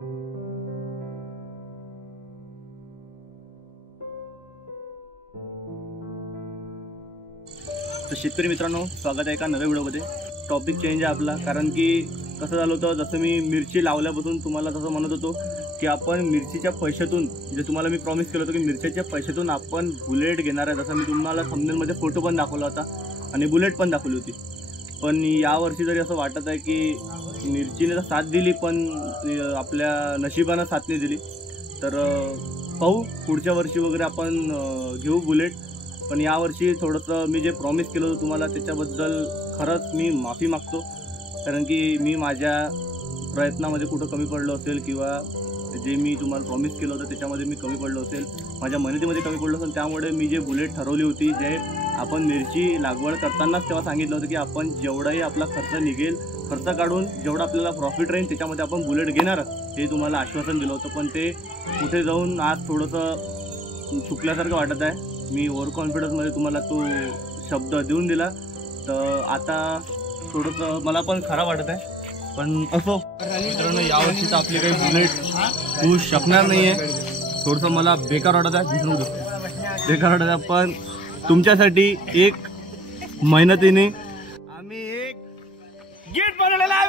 तर शेतकरी मित्रांनो, स्वागत आहे एका नव्या व्हिडिओमध्ये। टॉपिक चेंज आहे आपला, कारण की कसं झालं होतं, जसं मी मिरची लावल्यापासून तुम्हाला तसं म्हणत होतो की आपण मिरचीच्या पैशातून, जे तुम्हाला मी प्रॉमिस केलं होतं की मिरचीच्या पैशातून आपण बुलेट घेणार आहे, जसं मी तुम्हाला थंबनेलमध्ये फोटो पण दाखवला होता आणि बुलेट पण दाखवली होती। पण यावर्षी जरी असं वाटत आहे की मिरचीने तर साथ दिली पण आपल्या नशिबानं साथ नाही दिली, तर पाहू पुढच्या वर्षी वगैरे आपण घेऊ बुलेट। पण यावर्षी थोडंसं मी जे प्रॉमिस केलं होतं तुम्हाला त्याच्याबद्दल खरंच मी माफी मागतो, कारण की मी माझ्या प्रयत्नामध्ये कुठं कमी पडलो असेल किंवा जे मी तुम्हाला प्रॉमिस केलं होतं त्याच्यामध्ये मी कमी पडलो असेल, माझ्या मेहनतीमध्ये कमी पडलो असेल। त्यामुळे मी जे बुलेट ठरवली होती, जे आपण मिरची लागवड करतानाच तेव्हा सांगितलं होतं की आपण जेवढाही आपला खर्च निघेल, खर्च काढून जेवढा आपल्याला प्रॉफिट राहील त्याच्यामध्ये आपण बुलेट घेणार, हे तुम्हाला आश्वासन दिलं होतं। पण ते कुठे जाऊन आज थोडंसं चुकल्यासारखं वाटत आहे। मी ओव्हर कॉन्फिडन्समध्ये तुम्हाला तो शब्द देऊन दिला, तर आता थोडंसं मला पण खराब वाटत आहे। पण असो मित्रांनो, यावर्षी तर आपली काही बुलेट होऊ शकणार नाही आहे। थोडंसं मला बेकार वाटत आहे, बेकार वाटत आहे, पण तुमच्यासाठी एक मेहनतीने आम्ही एक गेट बनवलेला आहे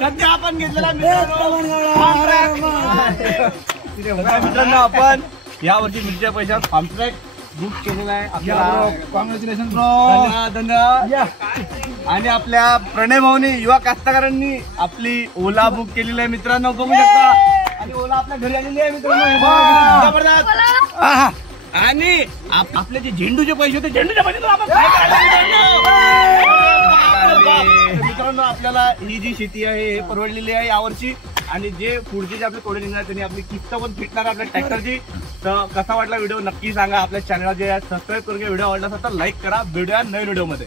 सध्या आपण घेतलेला मित्रांनो। आपण यावर्षी मिरच्या पैशात फार्म ट्रॅक बुक केलेला आहे आपल्याला। कॉंग्रॅच्युलेशन ब्रो, धन्यवाद। आणि आपल्या प्रणय भाऊनी, युवा कास्तकारांनी आपली ओला बुक केलेली आहे मित्रांनो, बघू शकता। आणि ओला आपल्या घरी आलेली आहे मित्रांनो, जबरदस्त। आणि आपले जे झेंडूचे पैसे होते, झेंडूच्या पैसे आपण मित्रांनो, आपल्याला ही जी शेती आहे हे परवडलेली आहे यावर्षी। आणि जे पुढचे जे आपले तोडे निघणार त्यांनी आपली किस्त पण फिटणार आपल्या ट्रॅक्टरची। तर कसा वाटला व्हिडिओ नक्की सांगा। आपल्या चॅनलला जे सबस्क्राईब करून व्हिडिओ आवडला असेल तर लाईक करा। भेटूया नवीन व्हिडिओमध्ये।